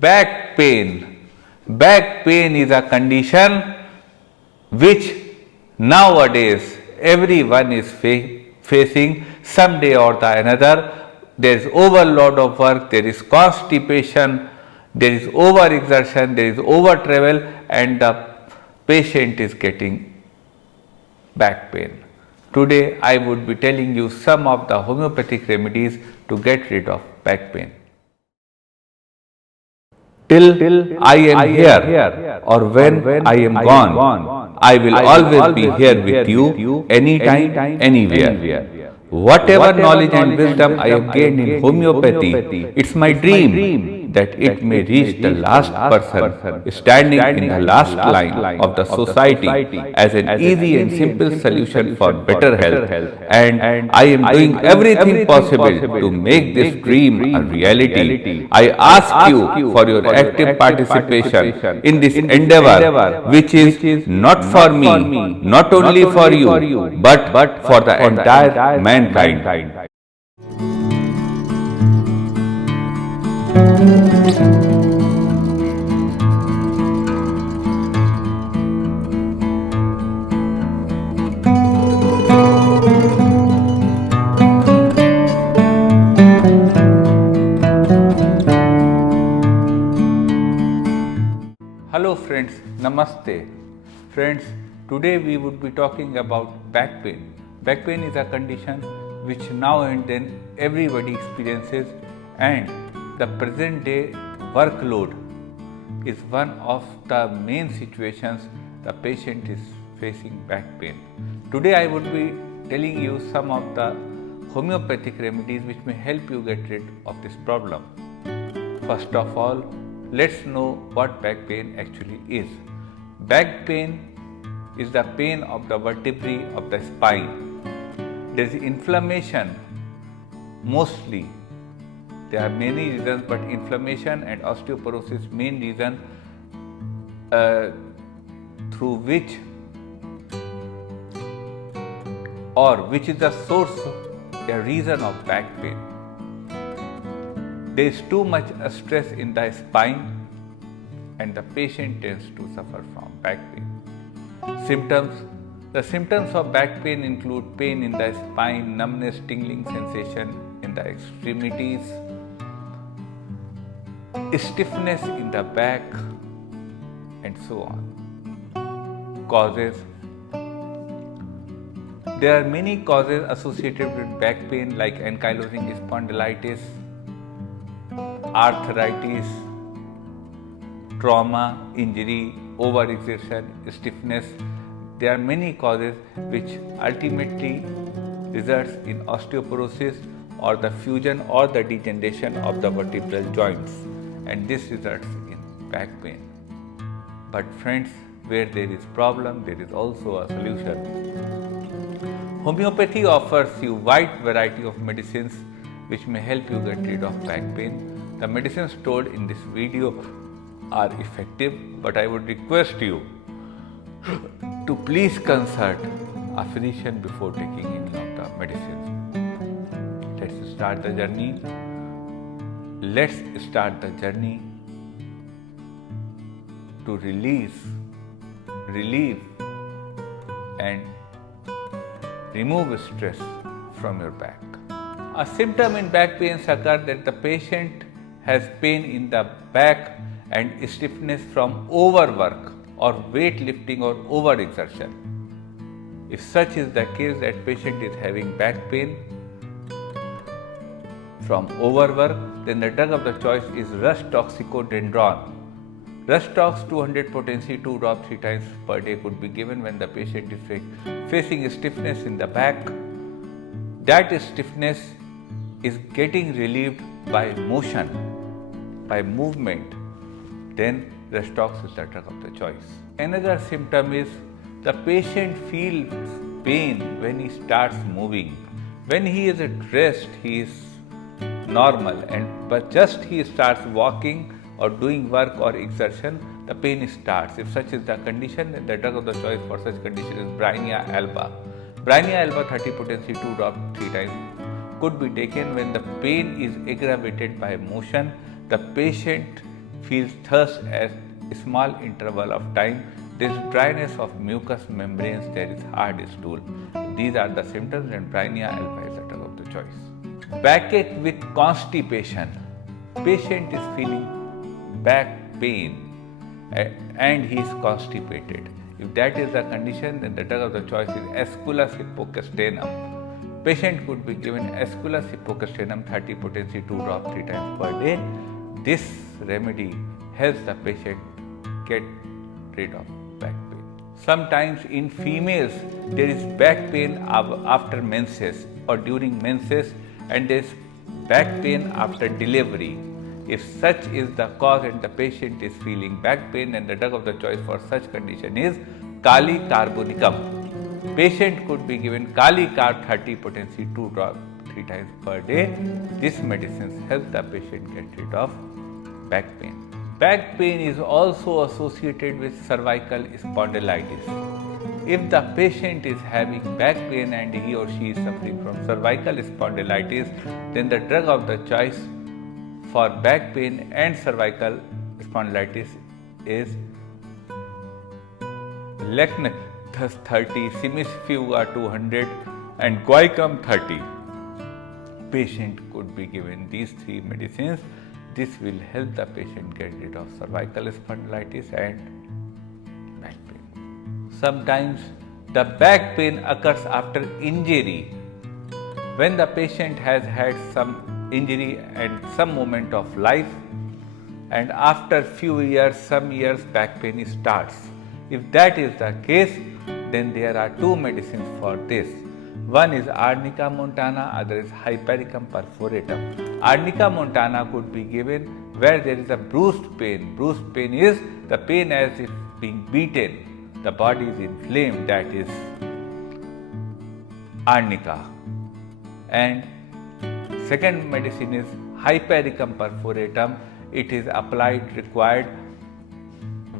Back pain. Back pain is a condition which nowadays everyone is facing someday or the another. There is overload of work, there is constipation, there is overexertion, there is over travel, and the patient is getting back pain. Today I would be telling you some of the homeopathic remedies to get rid of back pain. Till I am here or when I am gone, I will always be here with you, anytime, anywhere. Whatever knowledge and wisdom I have gained in homeopathy, it's my dream that it may reach the last person standing in the last line of the society as an easy and simple solution for better health. And I am doing everything possible to make this dream a reality. I ask you for your active participation in this endeavor, which is not for me, not only for you, but for the entire mankind. Hello friends, Namaste. Friends, today we would be talking about back pain. Back pain is a condition which now and then everybody experiences, and the present day workload is one of the main situations the patient is facing back pain. Today I would be telling you some of the homeopathic remedies which may help you get rid of this problem. First of all, let's know what back pain actually is. Back pain is the pain of the vertebrae of the spine. There is inflammation mostly. There are many reasons, but inflammation and osteoporosis main reason through which is the source, a reason of back pain. There is too much stress in the spine and the patient tends to suffer from back pain. Symptoms. The symptoms of back pain include pain in the spine, numbness, tingling sensation in the extremities, stiffness in the back, and so on. Causes. There are many causes associated with back pain like ankylosing spondylitis, arthritis, trauma, injury, overexertion, stiffness. There are many causes which ultimately results in osteoporosis or the fusion or the degeneration of the vertebral joints, and this results in back pain. But friends, where there is problem, there is also a solution. Homeopathy offers you wide variety of medicines which may help you get rid of back pain. The medicines told in this video are effective, but I would request you to please consult a physician before taking any of the medicines. Let's start the journey. Let's start the journey to relieve, and remove stress from your back. A symptom in back pain occurs that the patient has pain in the back and stiffness from overwork or weight lifting or overexertion. If such is the case, that patient is having back pain from overwork, then the drug of the choice is Rus-Toxicodendron. Rus-Tox 200 potency 2 drops 3 times per day could be given when the patient is facing stiffness in the back. That stiffness is getting relieved by motion, by movement. Then Rus-Tox is the drug of the choice. Another symptom is the patient feels pain when he starts moving. When he is at rest, he is normal, but just he starts walking or doing work or exertion, the pain starts. If such is the condition, then the drug of the choice for such condition is Bryennia alba. Bryennia alba 30 potency 2 drops 3 times could be taken when the pain is aggravated by motion. The patient feels thirst at a small interval of time. There is dryness of mucous membranes. There is hard stool. These are the symptoms, and Bryennia alba is the drug of the choice. Backache with constipation. Patient is feeling back pain and he is constipated. If that is the condition, then the drug of the choice is Aesculus hypocastanum. Patient could be given Aesculus hypocastanum 30 potency 2 drops 3 times per day. This remedy helps the patient get rid of back pain. Sometimes in females there is back pain after menses or during menses, and there is back pain after delivery. If such is the cause and the patient is feeling back pain, then the drug of the choice for such condition is Kali carbonicum. Patient could be given Kali carb 30 potency 2 drops 3 times per day. This medicine helps the patient get rid of back pain. Back pain is also associated with cervical spondylitis. If the patient is having back pain and he or she is suffering from cervical spondylitis, then the drug of the choice for back pain and cervical spondylitis is Lecnethus 30, Simisfuga 200 and Guicum 30. Patient could be given these 3 medicines. This will help the patient get rid of cervical spondylitis and back pain. Sometimes the back pain occurs after injury. When the patient has had some injury and some moment of life, and after few years, some years, back pain starts. If that is the case, then there are 2 medicines for this. One is Arnica montana, other is Hypericum perforatum. Arnica montana could be given where there is a bruised pain. Bruised pain is the pain as if being beaten. The body is inflamed, that is Arnica. And second medicine is Hypericum perforatum. It is required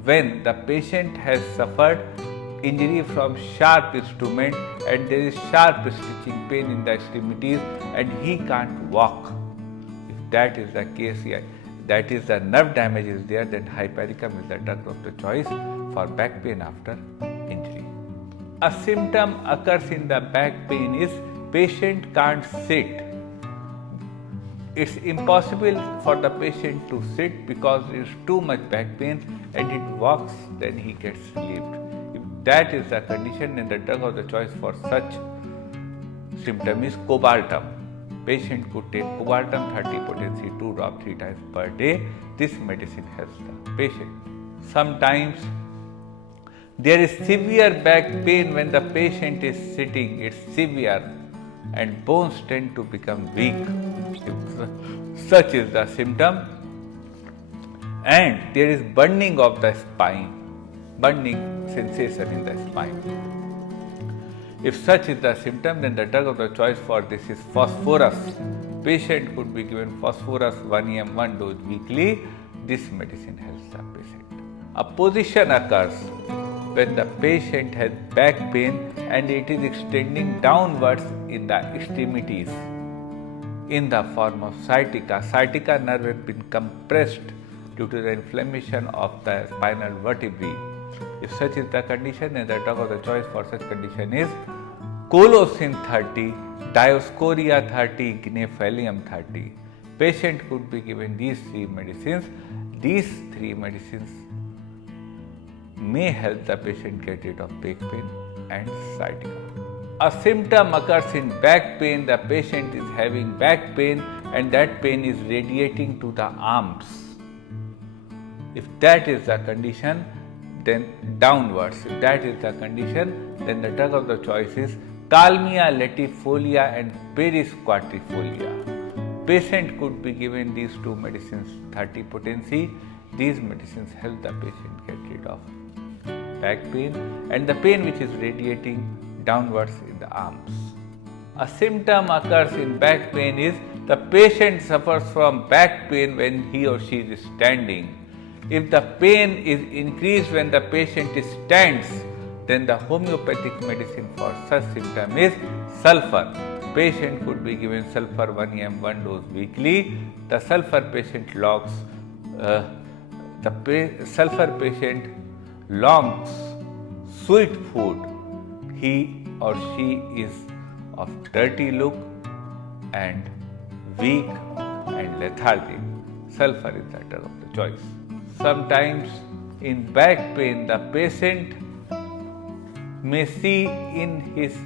when the patient has suffered injury from sharp instrument and there is sharp stitching pain in the extremities and he can't walk. If that is the case, that is the nerve damage is there, then Hypericum is the drug of the choice for back pain after injury. A symptom occurs in the back pain is patient can't sit. It's impossible for the patient to sit because there is too much back pain, and it walks, then he gets relieved. If that is the condition, then the drug of the choice for such symptom is cobaltum. Patient could take cobaltum 30 potency 2 drops 3 times per day. This medicine helps the patient. Sometimes there is severe back pain when the patient is sitting. It's severe and bones tend to become weak. If such is the symptom, and there is burning of the spine, burning sensation in the spine. If such is the symptom, then the drug of the choice for this is phosphorus. Patient could be given phosphorus 1 em 1 dose weekly. This medicine helps the patient. A position occurs when the patient has back pain and it is extending downwards in the extremities in the form of sciatica. Sciatica nerve has been compressed due to the inflammation of the spinal vertebrae. If such is the condition, then the drug of the choice for such condition is Colocin 30, Dioscorea 30, Gnephallium 30. Patient could be given these 3 medicines. These 3 medicines may help the patient get rid of back pain and sciatica. A symptom occurs in back pain. The patient is having back pain and that pain is radiating to the arms. If that is the condition, then downwards. If that is the condition, then the drug of the choice is Kalmia latifolia and Paris quadrifolia. Patient could be given these 2 medicines 30 potency. These medicines help the patient get rid of back pain and the pain which is radiating downwards in the arms. A symptom occurs in back pain is the patient suffers from back pain when he or she is standing. If the pain is increased when the patient stands, then the homeopathic medicine for such symptom is sulfur. Patient could be given sulfur 1 em 1 dose weekly. The sulfur patient logs the sulfur patient longs sweet food, he or she is of dirty look and weak and lethargic. Sulfur is the drug of the choice. Sometimes in back pain, the patient may see in his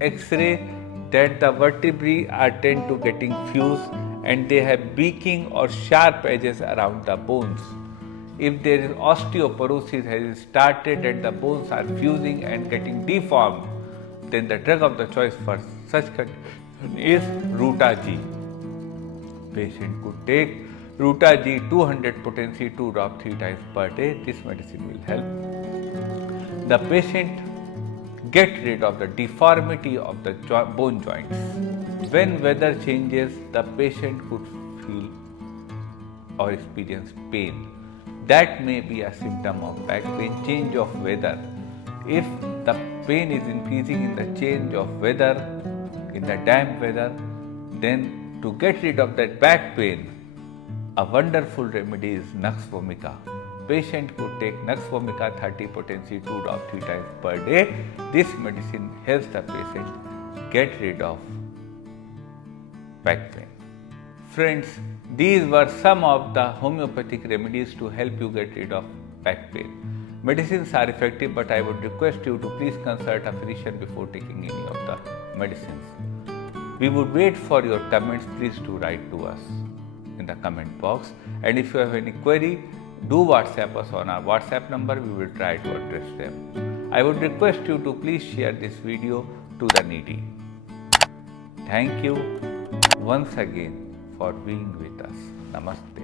X-ray that the vertebrae are tend to getting fused and they have beaking or sharp edges around the bones. If there is osteoporosis has started and the bones are fusing and getting deformed, then the drug of the choice for such condition is Ruta G. Patient could take Ruta G 200 potency 2 drop 3 times per day. This medicine will help the patient get rid of the deformity of the bone joints. When weather changes, the patient could feel or experience pain. That may be a symptom of back pain, change of weather. If the pain is increasing in the change of weather, in the damp weather, then to get rid of that back pain, a wonderful remedy is Nux vomica. Patient could take Nux vomica 30 potency 2 drop 3 times per day. This medicine helps the patient get rid of back pain. Friends, these were some of the homeopathic remedies to help you get rid of back pain. Medicines are effective, but I would request you to please consult a physician before taking any of the medicines. We would wait for your comments. Please do write to us in the comment box. And if you have any query, do WhatsApp us on our WhatsApp number. We will try to address them. I would request you to please share this video to the needy. Thank you once again for being with us. Namaste.